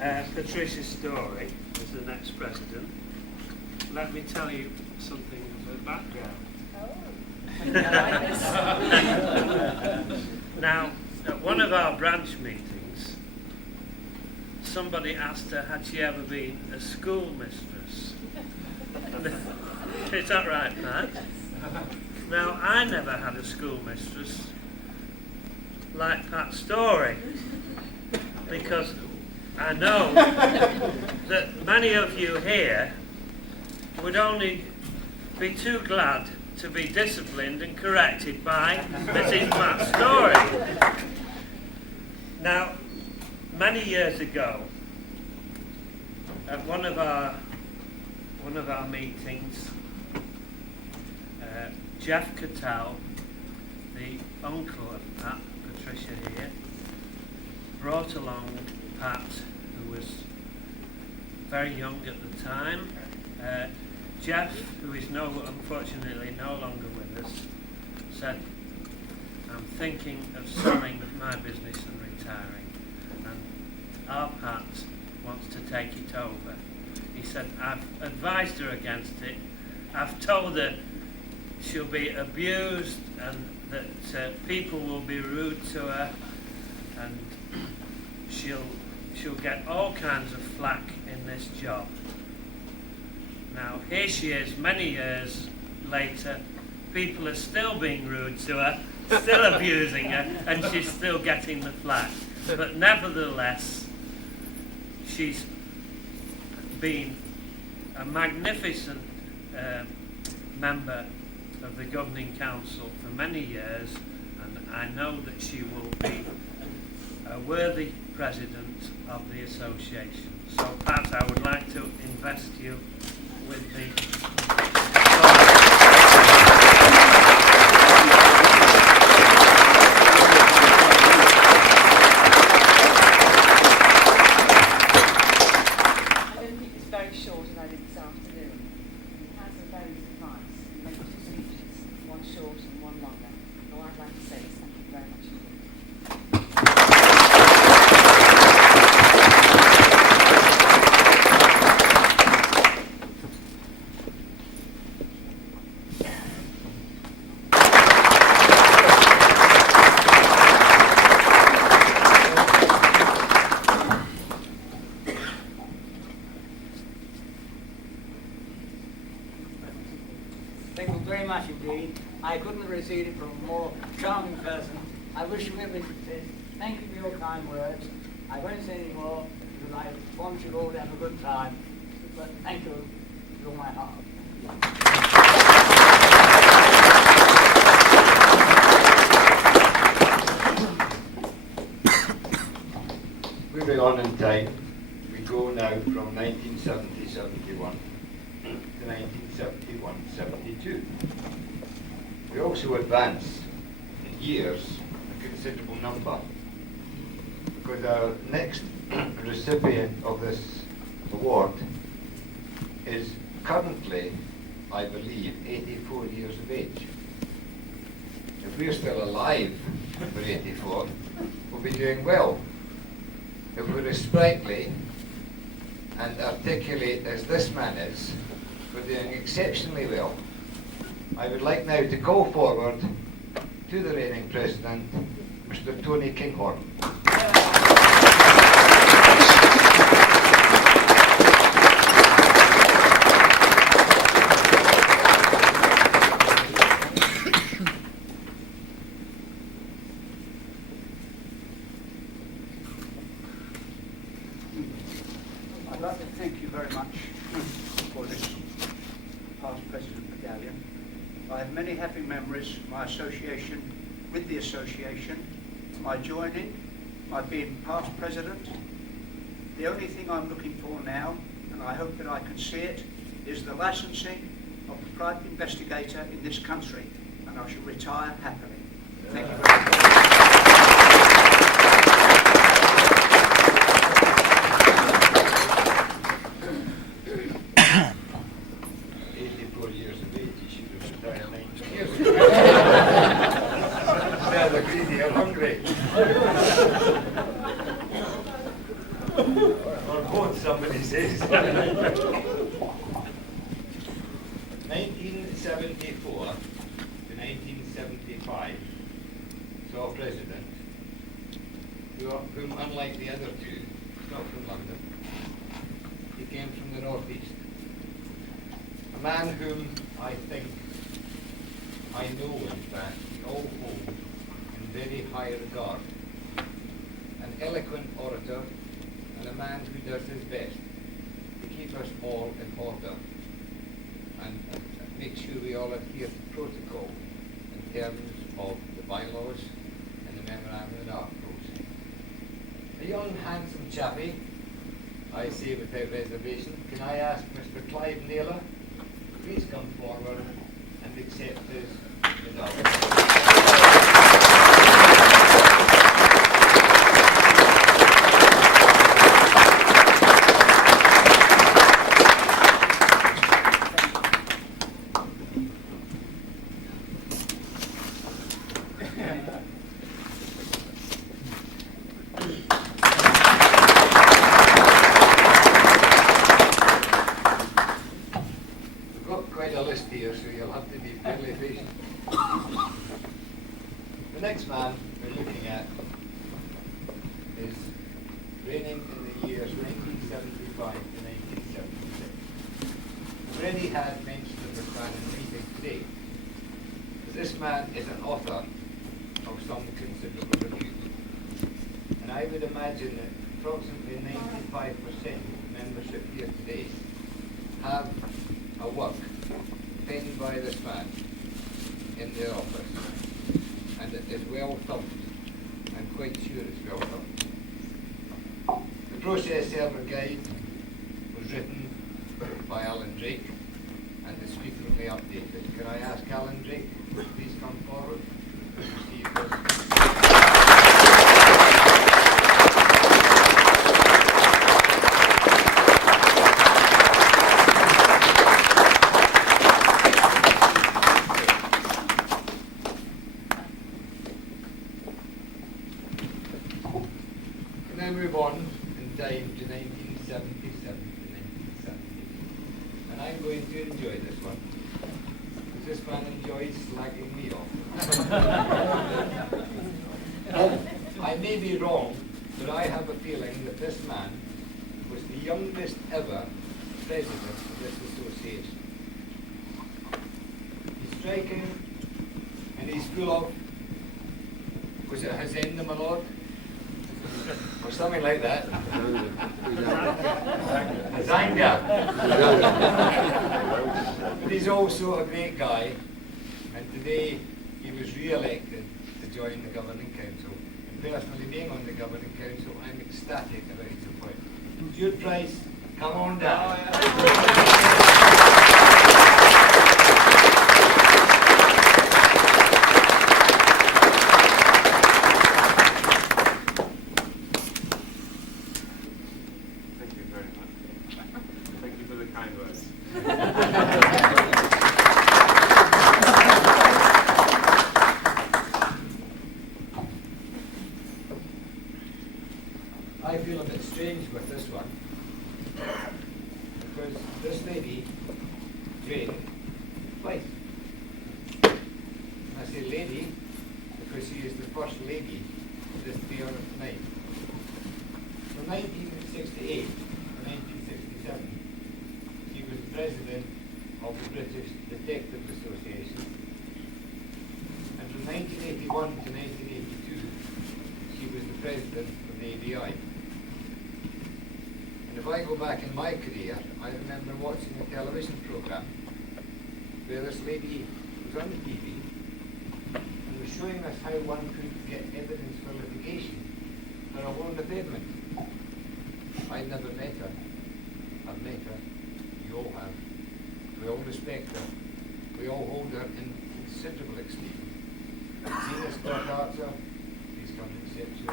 Patricia's story as the next president, let me tell you something of her background. Now, at one of our branch meetings, somebody asked her, had she ever been a schoolmistress? Is that right, Matt? Now, I never had a schoolmistress like Pat's story, because I know that many of you here would only be too glad to be disciplined and corrected by Mrs. Matt's story. Now, many years ago, at one of our meetings, Jeff Cattell, the uncle of Pat, Patricia here, brought along Pat, who was very young at the time. Jeff, who is unfortunately no longer with us, said, I'm thinking of selling my business and retiring, and our Pat wants to take it over. He said, I've advised her against it. I've told her she'll be abused and that people will be rude to her, and she'll get all kinds of flack in this job. Now, here she is, many years later, people are still being rude to her, still abusing her, and she's still getting the flack. But nevertheless, she's been a magnificent member of the Governing Council for many years, and I know that she will be a worthy president of the association. So, Pat, I would like to invest you with the very short as I did this afternoon. He has a very advice. He made two speeches, one short and one longer. All I'd like to say is thank you very much indeed. Thank you very much indeed. I couldn't have received it from a more charming person. I wish you every success. Thank you for your kind words. I won't say any more because I want you all to have a good time. But thank you with all my heart. Moving on in time, we go now from 1970-71 to 1971-72. We also advance in years a considerable number, because our next recipient of this award is currently, I believe, 84 years of age. If we're still alive for 84, we'll be doing well. If we're as sprightly and articulate as this man is, we're doing exceptionally well. I would like now to call forward to the reigning president, Mr. Tony Kinghorn. I'd like to thank you very much for this past president medallion. I have many happy memories, my association with the association, my joining, my being past president. The only thing I'm looking for now, and I hope that I can see it, is the licensing of the private investigator in this country, and I shall retire happily. Thank you very much. 84 years of age, he should have retired 90 years ago. They're greedy or hungry. Or both, somebody says. 1974 to 1975 saw a president whom, unlike the other two, not from London, he came from the northeast. A man whom I think, I know in fact, we all hold in very high regard. An eloquent orator and a man who does his best to keep us all in order and make sure we all adhere to protocol in terms of the bylaws and the memorandum of articles. A young, handsome chappie, I say without reservation. Can I ask Mr. Clive Naylor, please come forward and accept his medal. Here, so you'll have to be fairly patient. The next man we're looking at is reigning in the years 1975 to 1976. Already had mentioned of this man in the meeting today, but this man is an author of some considerable repute. And I would imagine that approximately 95% of membership here today have a work penned by this man in their office, and it is well thumped. I'm quite sure it's well thumped. The Process Server Guide was written by Alan Drake and is frequently updated. Can I ask Alan Drake to please come forward to receive this? Move on in time to 1977 to 1970. And I'm going to enjoy this one, because this man enjoys slagging me off. I may be wrong, but I have a feeling that this man was the youngest ever president of this association. He's striking, and he's full of, was it Hacienda, my lord? Or something like that. Zanga. But he's also a great guy, and today he was re-elected to join the Governing Council. And personally, being on the Governing Council, I'm ecstatic about his appointment. Jude Price, come on down. I feel a bit strange with this one, because this lady trained twice. And I say lady because she is the first lady of this day on tonight. From 1968 to 1967, she was the president of the British Detective Association. And from 1981 to 1982, she was the president of the ABI. And if I go back in my career, I remember watching a television program where this lady was on the TV and was showing us how one could get evidence for litigation for a warrant of payment. I'd never met her. I've met her. You all have. We all respect her. We all hold her in considerable esteem. Zena Scott Archer, please come and accept you.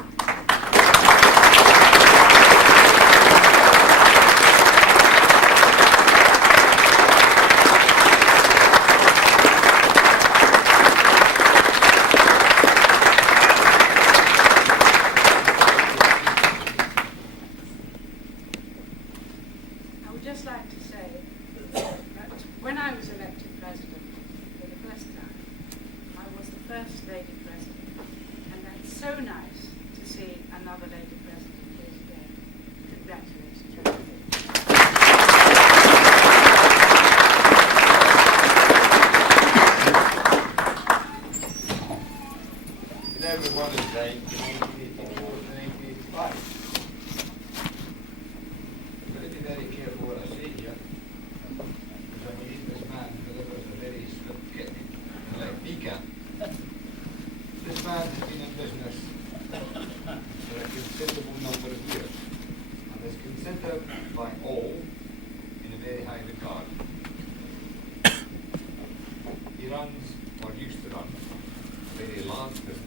just like to say that when I was elected president for the first time, I was the first lady president, and that's so nice to see another lady president here today. Congratulations. Everyone is saying 1984 to 1985. I've got to be very careful what I say here, because I believe this man delivers a very swift kick, like me can. This man has been in business for a considerable number of years, and is considered by all in a very high regard. He runs, or used to run, a very large business.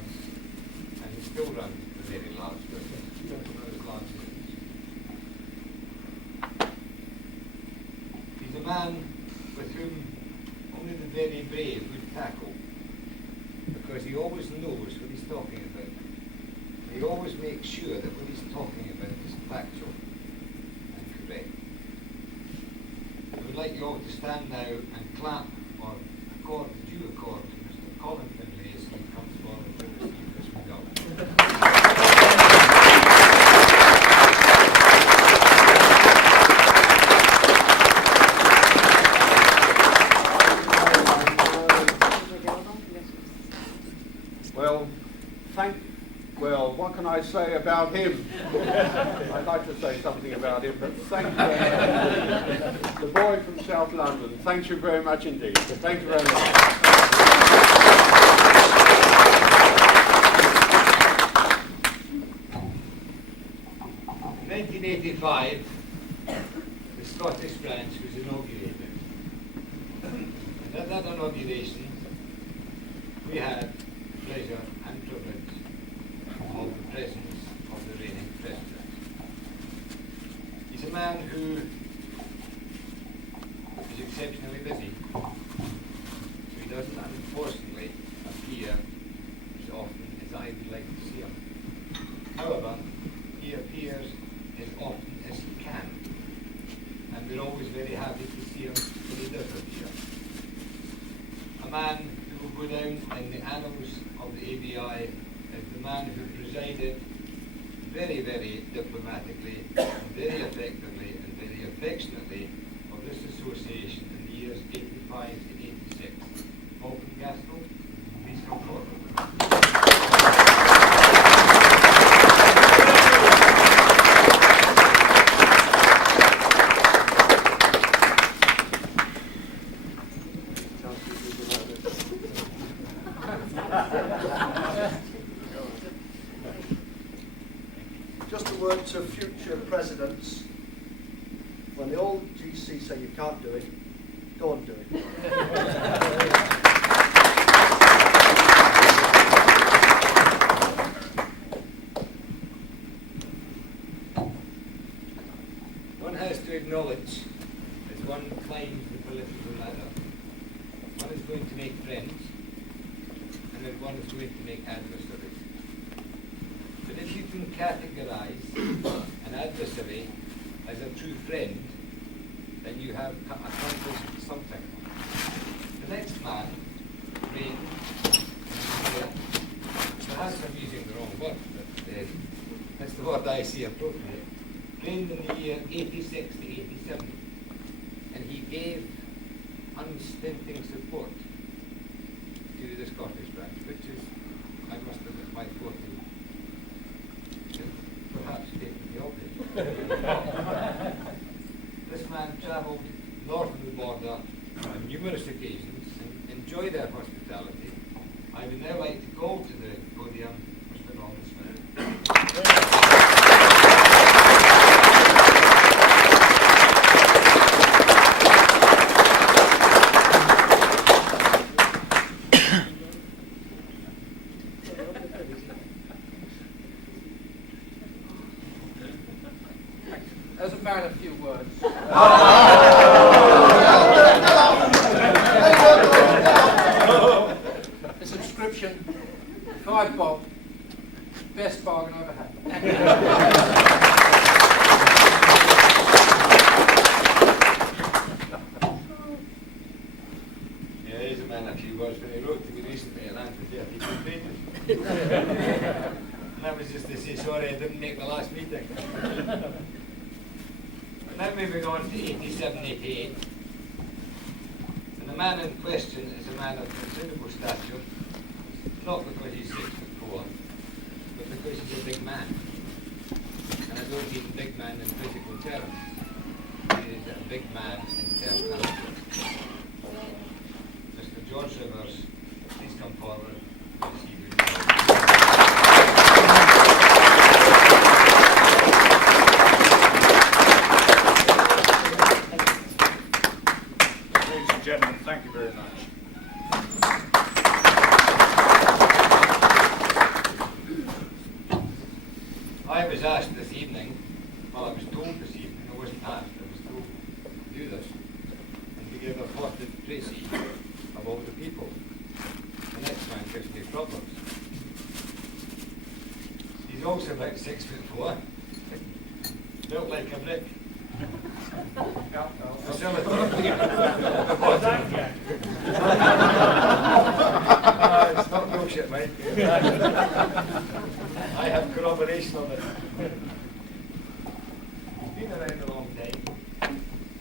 He still runs a very large business. Not as large as it is. He's a man with whom only the very brave would tackle, because he always knows what he's talking about. He always makes sure that what he's talking about is factual and correct. I would like you all to stand now and clap or accord the due accord to Mr. Colin Finlay as he comes forward to receive this medal. 'Well, what can I say about him? I'd like to say something about him, but thank you. The boy from South London, thank you very much indeed. Thank you very much. 1985, the Scottish branch was inaugurated. And at that inauguration, we had the pleasure and privilege of the presence of the reigning president. He's a man who is exceptionally busy, so he doesn't unfortunately appear as often as I would like to see him. However, he appears as often as he can, and we're always very happy to see him when he does appear. A man who will go down in the annals of the ABI as the man who presided very, very diplomatically, and very effectively, and very affectionately of this association in the years 85 to 86. Malcolm Gaskell, please come forward. Just a word to future presidents. When the old GC say you can't do it, go and do it. One has to acknowledge, as one climbs the political ladder, one is going to make friends, and then one is going to make adversaries. But if you can categorize an adversary as a true friend, then you have accomplished something. The next man reigned, perhaps I'm using the wrong word, but that's the word I see appropriate, reigned in the year 86 to 87, and he gave unstinting support to the Scottish branch, which is, I must admit, my forte. Perhaps stating the obvious. This man travelled north of the border on numerous occasions and enjoyed our hospitality. I would now like to call to the podium Mr. Norman Smith. As about a few words. A subscription, £5 bob, best bargain I ever had. Now moving on to 87-88. And the man in question is a man of considerable stature, not because he's 6'4", but because he's a big man. And I don't mean big man in physical terms. He is a big man in personality. Mr. George Rivers, please come forward and receive your Ladies and gentlemen, thank you very much. I was asked this evening, well, I was told this evening, I wasn't asked, I was told to do this, and to give a portrait Tracy of all the people. The next man gives me problems. He's also about 6'4", built like a brick. It's not bullshit, mate. I have corroboration of it. He's been around a long time.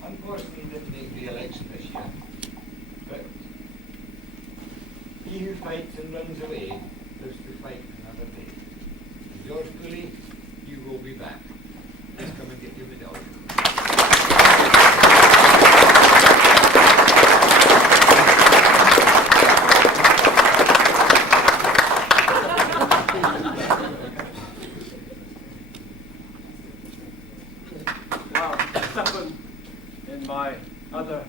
Unfortunately, he didn't make re-election this year. But he who fights and runs away lives to fight another day. And George Cooley, you will be back. Let's come and get your medallion. In my other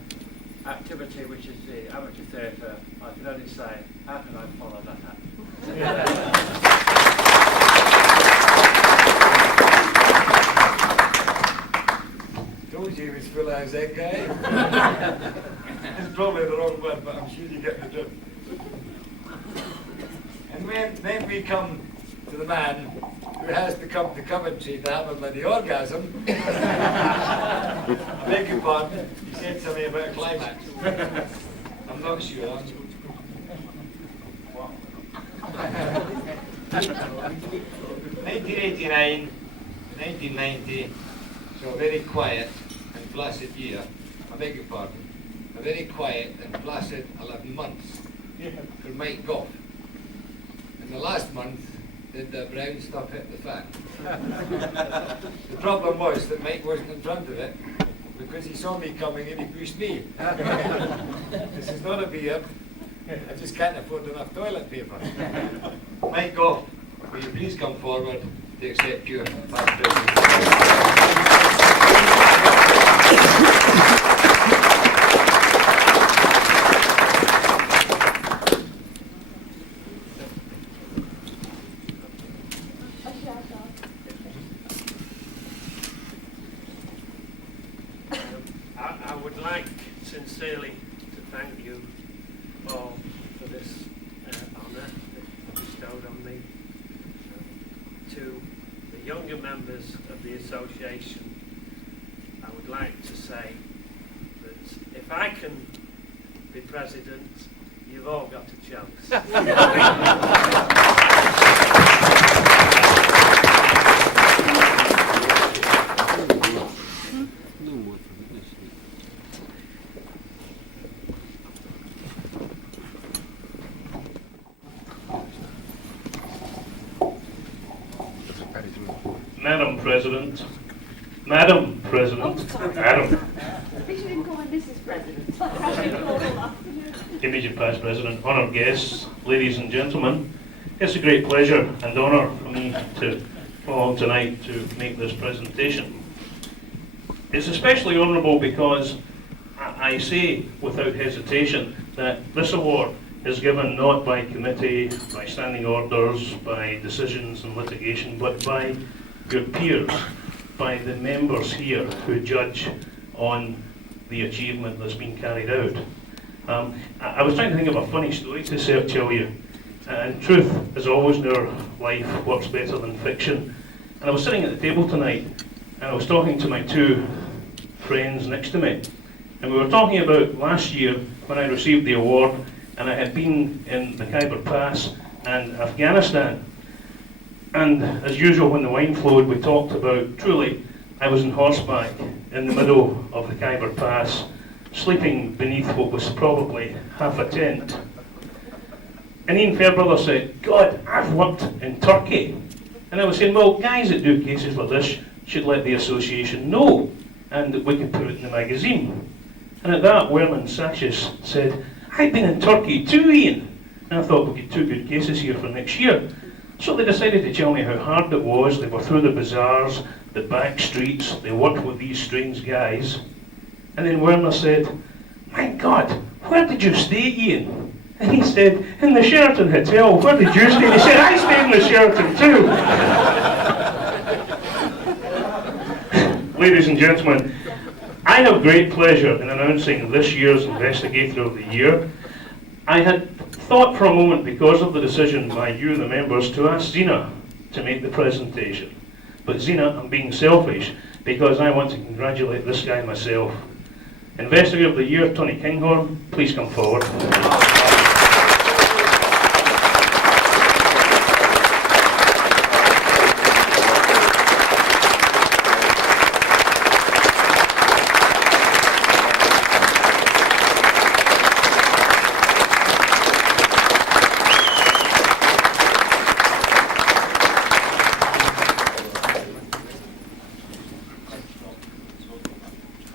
activity, which is the amateur theatre, I can only say, how can I follow that up? Told you he was full as that guy. It's probably the wrong word, but I'm sure you get the drift. And when we come to the man who has to come to Coventry to have a bloody orgasm, I beg your pardon, he said something about a climax. I'm not sure. 1989, 1990, so a very quiet and placid year. I beg your pardon. A very quiet and placid 11 months for Mike Goff. And the last month, did the brown stuff hit the fan? The problem was that Mike wasn't in front of it because he saw me coming and he pushed me. This is not a beer. I just can't afford enough toilet paper. Mike Goff, will you please come forward to accept your past president? I would like sincerely to thank you all for this honour bestowed on me. To the younger members of the association, I would like to say that if I can be president, you've all got a chance. Madam President, Adam. We should even call him Mrs. President. Image of past President, honoured guests, ladies and gentlemen, it's a great pleasure and honour for me to come along tonight to make this presentation. It's especially honourable because I say without hesitation that this award is given not by committee, by standing orders, by decisions and litigation, but by your peers, by the members here who judge on the achievement that's been carried out. I was trying to think of a funny story to tell you, and truth, as always in our life, works better than fiction. And I was sitting at the table tonight, and I was talking to my two friends next to me, and we were talking about last year when I received the award, and I had been in the Khyber Pass and Afghanistan. And as usual, when the wine flowed, we talked about truly I was on horseback in the middle of the Khyber Pass, sleeping beneath what was probably half a tent. And Ian Fairbrother said, God, I've worked in Turkey. And I was saying, well, guys that do cases like this should let the association know, and that we can put it in the magazine. And at that, Werman Sachs said, I've been in Turkey too, Ian. And I thought, we'll get 2 good cases here for next year. So they decided to tell me how hard it was. They were through the bazaars, the back streets, they worked with these strange guys. And then Werner said, my God, where did you stay, Ian? And he said, in the Sheraton Hotel. Where did you stay? He said, I stayed in the Sheraton too. Ladies and gentlemen, I have great pleasure in announcing this year's Investigator of the Year. I had thought for a moment, because of the decision by you, the members, to ask Zina to make the presentation. But Zina, I'm being selfish, because I want to congratulate this guy myself. Investigator of the Year, Tony Kinghorn, please come forward.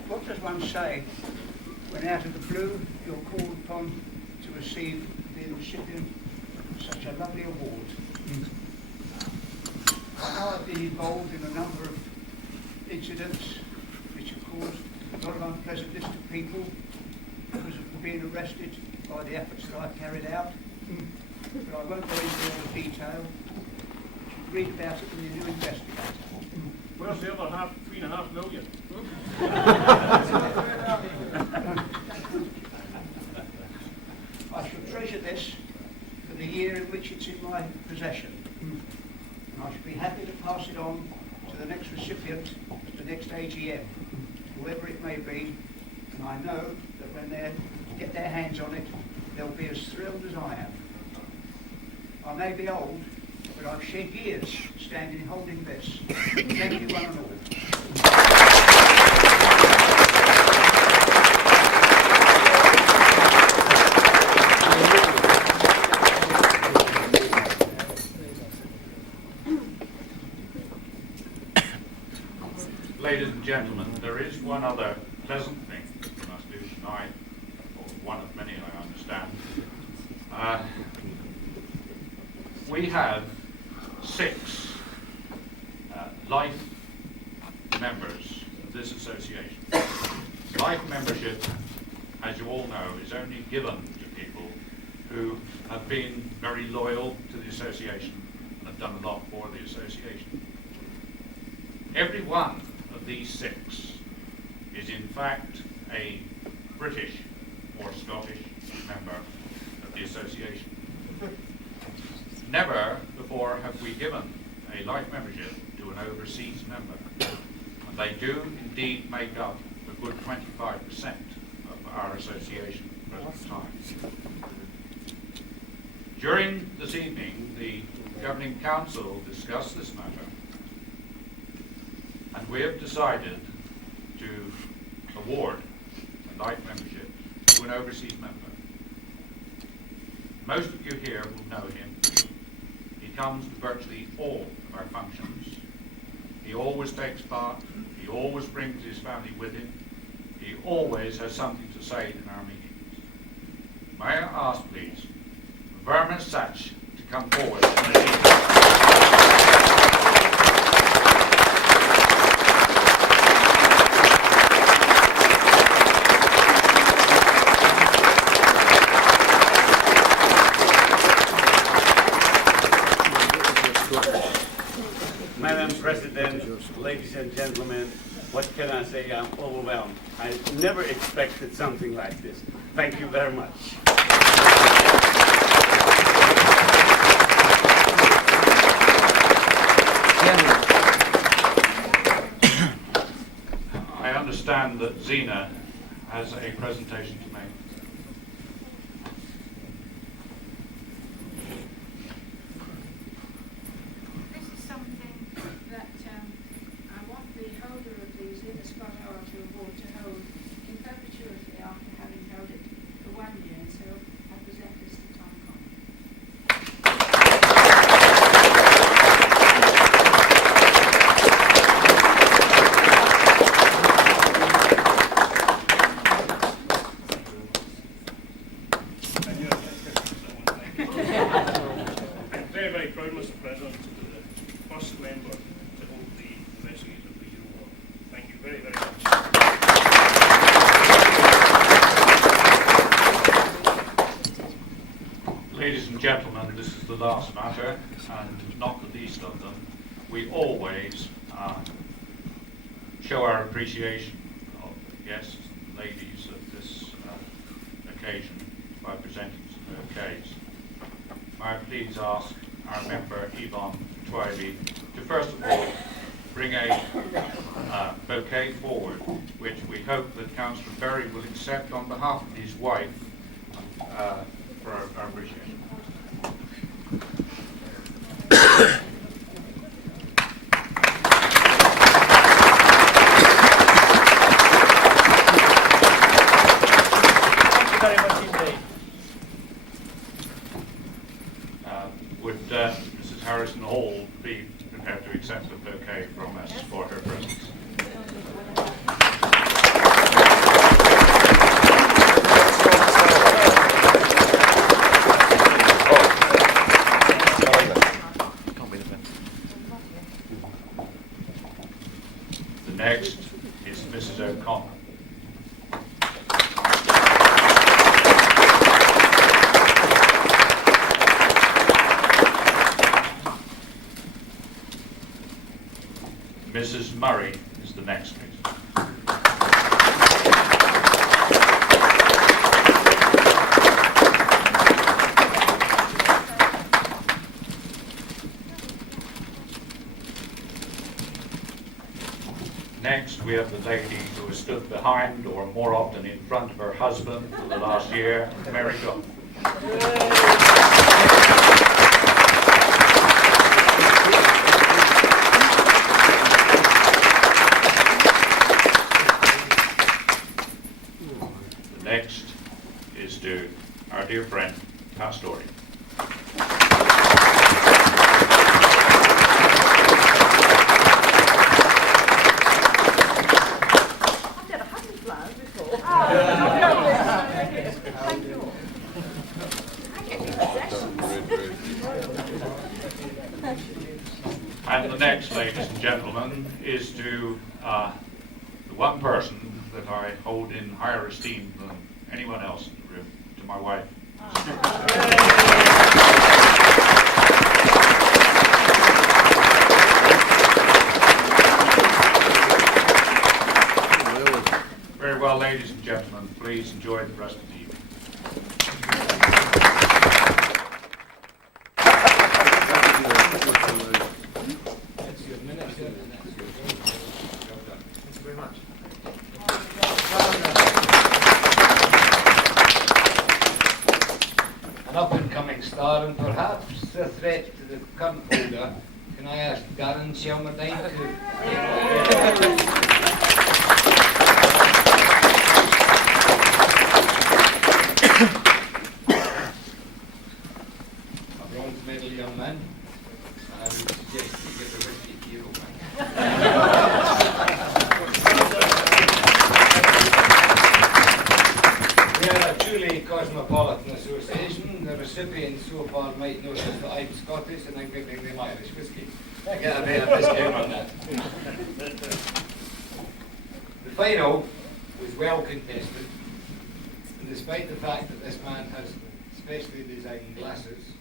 What does one say when out of the blue you're called upon to receive the recipient of such a lovely award? I know I've been involved in a number of incidents which have caused a lot of unpleasantness to people because of being arrested by the efforts that I've carried out. But I won't go into all the detail. You should read about it in the new Investigator. Where's the other half, 3.5 million? I shall treasure this for the year in which it's in my possession. And I shall be happy to pass it on to the next recipient at the next AGM, whoever it may be. And I know that when they get their hands on it, they'll be as thrilled as I am. I may be old, but I've shed years standing holding this. Thank you one and all. Ladies and gentlemen, there is one other pleasant thing we must do tonight, or one of many I understand. We have 6 life members of this association. Life membership, as you all know, is only given to people who have been very loyal to the association and have done a lot for the association. Every one of these 6 is in fact a British or Scottish member of the association. Never before have we given a life membership to an overseas member. And they do indeed make up a good 25% of our association at the present time. During this evening, the Governing Council discussed this matter, and we have decided to award a life membership to an overseas member. Most of you here will know him. He comes to virtually all of our functions. He always takes part. He always brings his family with him. He always has something to say in our meetings. May I ask, please, Werner Sachs to come forward. Madam President, ladies and gentlemen, what can I say? I'm overwhelmed. I never expected something like this. Thank you very much. I understand that Zina has a presentation to make. This is something that I want the holder of very, very much. Ladies and gentlemen, this is the last matter, and not the least of them. We always show our appreciation of the guests and ladies of this occasion by presenting some bouquets. May I please ask our member Yvonne Twiley to first of all bring a bouquet forward, which we hope that Councillor Berry will accept on behalf of his wife for our appreciation. Thank you very much indeed. Would Mrs. Harrison Hall be prepared to accept the bouquet from us for her presence? The next is Mrs. O'Connor. Mrs. Murray is the next, please. Next, we have the lady who has stood behind, or more often in front of her husband for the last year, Mary Gunn. The next is to our dear friend, Pastori. I've never had any flowers before. Thank you. I get new possessions. And the next, ladies and gentlemen, is to the one person that I hold in higher esteem than anyone else in the room, to my wife. Very well, ladies and gentlemen, please enjoy the rest of the evening. Thank you very much. An up-and-coming star and perhaps a threat to the current holder. Can I ask Darren Shelmerdine to a bronze medal young man? I would suggest you get a whiskey hero man. We are a truly cosmopolitan association. The recipients so far might notice that I'm Scottish and I'm giving them Irish whiskey. I get a bit of discount on that. The final was well contested, and despite the fact that this man has specially designed glasses,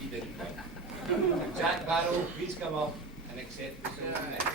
he didn't win. Jack Barrow, please come up and accept the silver medal.